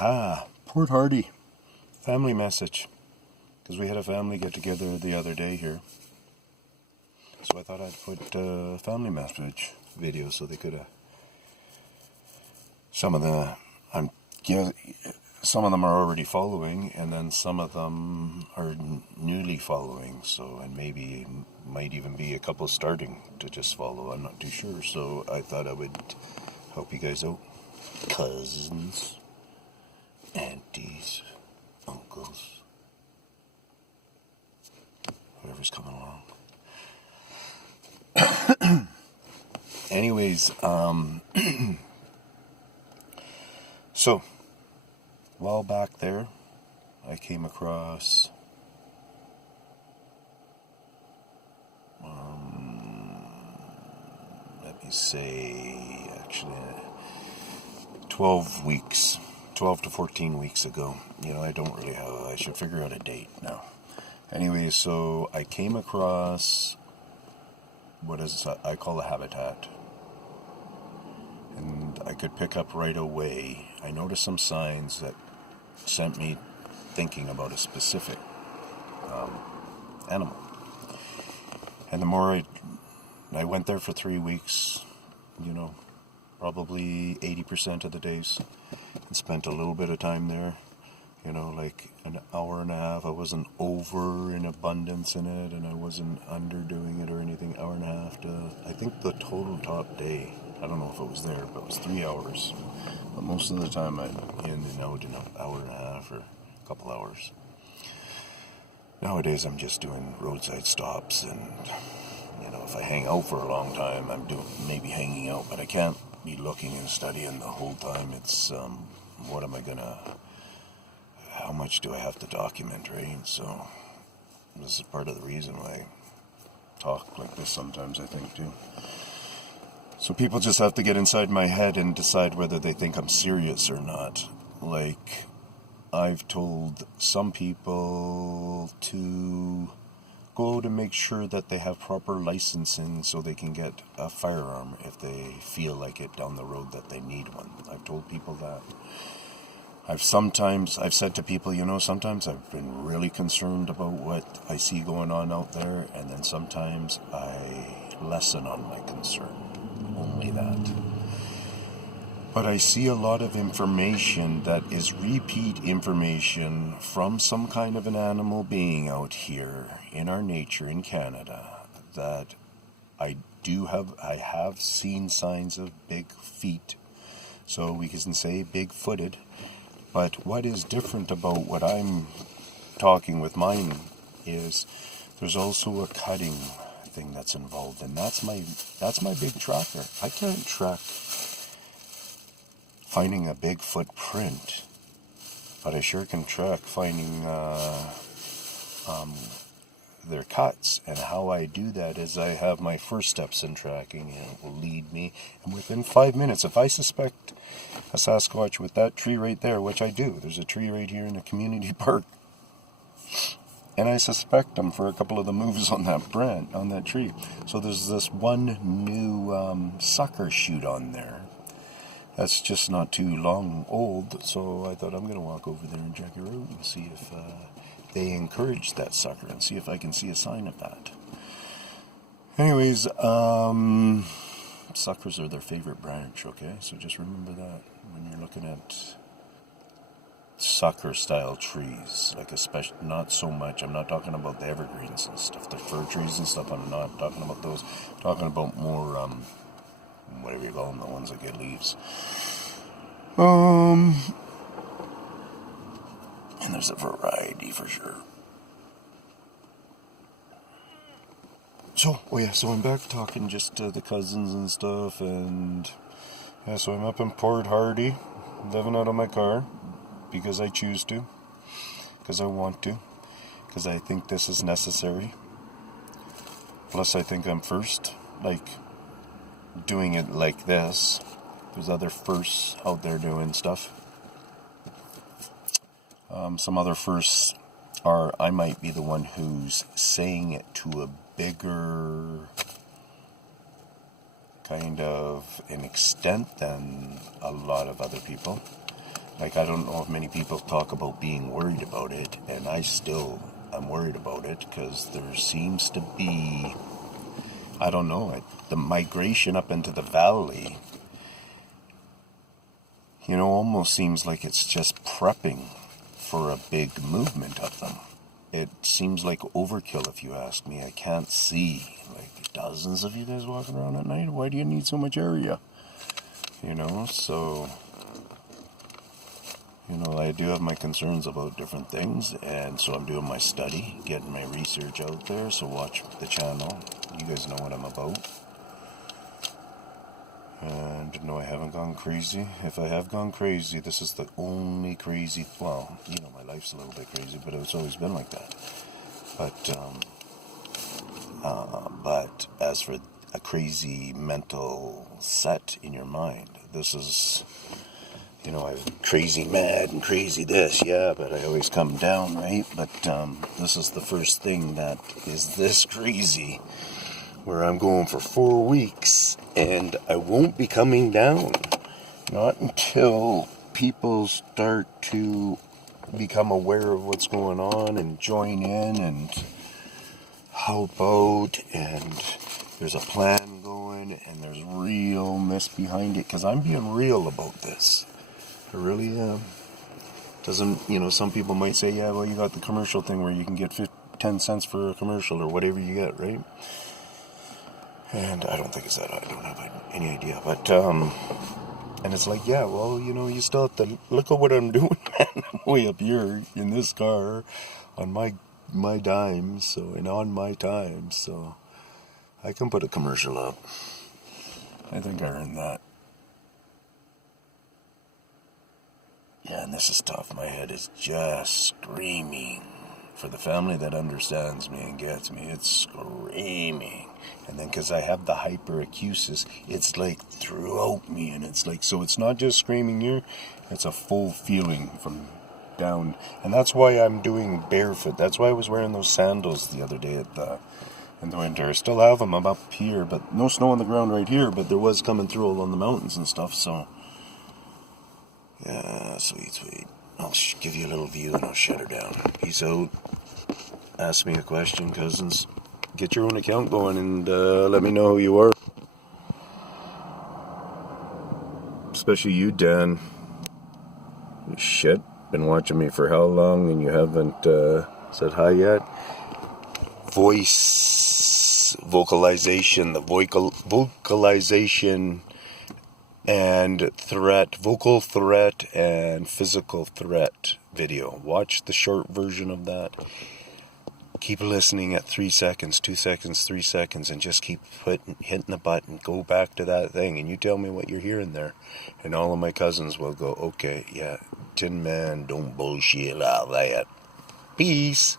Aha, Port Hardy, family message, because we had a family get together the other day here, so I thought I'd put a family message video so they could some of them are already following, and then some of them are newly following, so, and maybe might even be a couple starting to just follow, I'm not too sure, so I thought I would help you guys out. Cousins, aunties, uncles, whoever's coming along. Anyways, so, a while back there, I came across let me say, actually, 12 to 14 weeks ago. I don't really have, I should figure out a date now. Anyway, so I came across what I call a habitat. And I could pick up right away. I noticed some signs that sent me thinking about a specific animal. And the more I went there for 3 weeks, probably 80% of the days, and spent a little bit of time there, like an hour and a half. I wasn't over in abundance in it, and I wasn't underdoing it or anything. Hour and a half to, I think the total top day, I don't know if it was there, but it was 3 hours. But most of the time I'm in and out in an hour and a half or a couple hours. Nowadays I'm just doing roadside stops, and if I hang out for a long time, I'm doing maybe hanging out, but I can't be looking and studying the whole time. It's what am I gonna, how much do I have to document, right? So this is part of the reason why I talk like this sometimes, I think, too. So people just have to get inside my head and decide whether they think I'm serious or not. Like, I've told some people to go to make sure that they have proper licensing so they can get a firearm if they feel like it down the road that they need one. I've told people that. I've said to people, sometimes I've been really concerned about what I see going on out there, and then sometimes I lessen on my concern. Only that. But I see a lot of information that is repeat information from some kind of an animal being out here in our nature in Canada that I have seen signs of big feet. So we can say big-footed. But what is different about what I'm talking with mine is there's also a cutting thing that's involved, and that's my big tracker. I can't track finding a big footprint, but I sure can track finding their cuts. And how I do that is I have my first steps in tracking, and it will lead me. And within 5 minutes, if I suspect a Sasquatch with that tree right there, which I do, there's a tree right here in the community park, and I suspect them for a couple of the moves on that tree. So there's this one new sucker shoot on there that's just not too long old, so I thought I'm going to walk over there and check it out and see if they encourage that sucker and see if I can see a sign of that. Anyways, suckers are their favorite branch, okay? So just remember that when you're looking at sucker-style trees, like especially, not so much, I'm not talking about the evergreens and stuff, the fir trees and stuff, I'm not talking about those, I'm talking about more, whatever you call them, the ones that get leaves. And there's a variety for sure. So I'm back talking just to the cousins and stuff, and so I'm up in Port Hardy, living out of my car, because I choose to, because I want to, because I think this is necessary. Plus I think I'm first, like, doing it like this. There's other firsts out there doing stuff. Some other firsts are I might be the one who's saying it to a bigger kind of an extent than a lot of other people. Like, I don't know if many people talk about being worried about it, and I still am worried about it, because there seems to be, I don't know, the migration up into the valley, almost seems like it's just prepping for a big movement of them. It seems like overkill, if you ask me. I can't see, like, dozens of you guys walking around at night. Why do you need so much area? So... I do have my concerns about different things, and so I'm doing my study, getting my research out there, so watch the channel. You guys know what I'm about. And no, I haven't gone crazy. If I have gone crazy, this is the only crazy, well, my life's a little bit crazy, but it's always been like that. But as for a crazy mental set in your mind, this is... I'm crazy mad and crazy this, yeah, but I always come down, right? But this is the first thing that is this crazy, where I'm going for 4 weeks, and I won't be coming down. Not until people start to become aware of what's going on and join in and help out, and there's a plan going, and there's realness behind it, because I'm being real about this. I really am. Doesn't, some people might say, yeah, well, you got the commercial thing where you can get 10 cents for a commercial or whatever you get, right? And I don't think it's that. I don't have any idea. But, and it's like, yeah, well, you still have to look at what I'm doing, man. I'm way up here in this car on my dime, and on my time, so I can put a commercial up. I think I earned that. Yeah, and this is tough. My head is just screaming. For the family that understands me and gets me, it's screaming. And then because I have the hyperacusis, it's like throughout me. And it's like, so it's not just screaming here, it's a full feeling from down. And that's why I'm doing barefoot. That's why I was wearing those sandals the other day in the winter. I still have them. I'm up here, but no snow on the ground right here. But there was coming through along the mountains and stuff, so... Yeah, sweet. I'll give you a little view and I'll shut her down. Peace out. Ask me a question, cousins. Get your own account going and let me know who you are. Especially you, Dan. Shit. Been watching me for how long and you haven't said hi yet? Vocalization and vocal threat and physical threat video. Watch the short version of that. Keep listening at 3 seconds, 2 seconds, 3 seconds, and just keep hitting the button. Go back to that thing, and you tell me what you're hearing there. And all of my cousins will go, okay, yeah, Tin Man, don't bullshit out that. Peace.